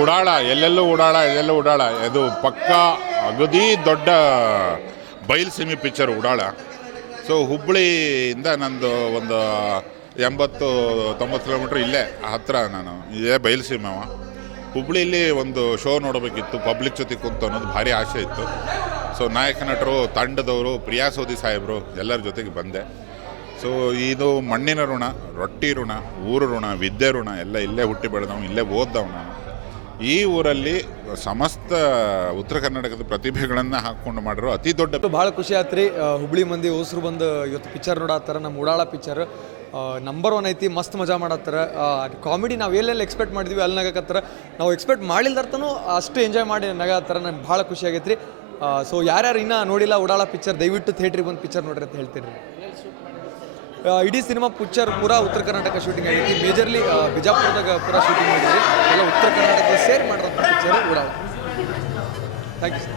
ಉಡಾಳ ಎಲ್ಲೆಲ್ಲೂ ಉಡಾಳ ಇದು ಪಕ್ಕ ಅಗದಿ ದೊಡ್ಡ ಬಯಲುಸೀಮೆ ಪಿಕ್ಚರ್ ಉಡಾಳ. ಸೊ ಹುಬ್ಬಳ್ಳಿಯಿಂದ ನಂದು ಒಂದು 80-90 ಕಿಲೋಮೀಟ್ರ್ ಇಲ್ಲೇ ಹತ್ತಿರ. ನಾನು ಇದೇ ಬಯಲುಸೀಮೆವ. ಹುಬ್ಬಳ್ಳಿಲಿ ಒಂದು ಶೋ ನೋಡಬೇಕಿತ್ತು, ಪಬ್ಲಿಕ್ ಜೊತೆ ಕುಂತು ಅನ್ನೋದು ಭಾರಿ ಆಸೆ ಇತ್ತು. ಸೊ ನಾಯಕ ನಟರು, ತಂಡದವರು, ಪ್ರಿಯಾ ಸೋದಿ ಸಾಹೇಬರು ಎಲ್ಲರ ಜೊತೆಗೆ ಬಂದೆ. ಸೊ ಇದು ಮಣ್ಣಿನ ಋಣ, ರೊಟ್ಟಿ ಋಣ, ಊರು ಋಣ, ವಿದ್ಯೆ ಋಣ ಎಲ್ಲ ಇಲ್ಲೇ ಹುಟ್ಟಿ ಬೆಳೆದವ, ಇಲ್ಲೇ ಓದ್ದವ ನಾನು. ಈ ಊರಲ್ಲಿ ಸಮಸ್ತ ಉತ್ತರ ಕರ್ನಾಟಕದ ಪ್ರತಿಭೆಗಳನ್ನು ಹಾಕ್ಕೊಂಡು ಮಾಡಿರೋ ಅತಿ ದೊಡ್ಡ ಭಾಳ ಖುಷಿ ಆಯ್ತು ರೀ. ಹುಬ್ಳಿ ಮಂದಿ ಹೋಸ್ರು ಬಂದು ಇವತ್ತು ಪಿಕ್ಚರ್ ನೋಡತ್ತಾರ. ನಮ್ಮ ಉಡಾಳ ಪಿಕ್ಚರ್ ನಂಬರ್ 1 ಐತಿ. ಮಸ್ತ್ ಮಜಾ ಮಾಡತ್ತಾರ. ಕಾಮಿಡಿ ನಾವು ಎಲ್ಲೆಲ್ಲಿ ಎಕ್ಸ್ಪೆಕ್ಟ್ ಮಾಡಿದ್ವಿ ಅಲ್ಲಿ ನಗಕತ್ತಾರ. ನಾವು ಎಕ್ಸ್ಪೆಕ್ಟ್ ಮಾಡಿಲ್ದರ್ತನೂ ಅಷ್ಟು ಎಂಜಾಯ್ ಮಾಡಿ ನಗತ್ತಾರ. ನಂಗೆ ಭಾಳ ಖುಷಿ ಆಗೈತೆ ರೀ. ಸೊ ಯಾರ್ಯಾರು ಇನ್ನೂ ನೋಡಿಲ್ಲ ಉಡಾಳ ಪಿಕ್ಚರ್, ದಯವಿಟ್ಟು ಥಿಯೇಟ್ರಿಗೆ ಬಂದು ಪಿಕ್ಚರ್ ನೋಡ್ರಿ ಅಂತ ಹೇಳ್ತೀನಿ ರೀ. ಇಡೀ ಸಿನಿಮಾ ಪಿಕ್ಚರ್ ಪೂರ ಉತ್ತರ ಕರ್ನಾಟಕ ಶೂಟಿಂಗ್ ಆಗೈತಿ. ಮೇಜರ್ಲಿ ಬಿಜಾಪುರದಾಗ ಪೂರ ಶೂಟಿಂಗ್ ಮಾಡಿದ್ರಿ. ಎಲ್ಲ ಉತ್ತರ ಕರ್ನಾಟಕದ ಸೇರಿ ಮಾಡಿರೋಂಥ ಪಿಕ್ಚರ್ ಉಡಾಳ. Thank you sir.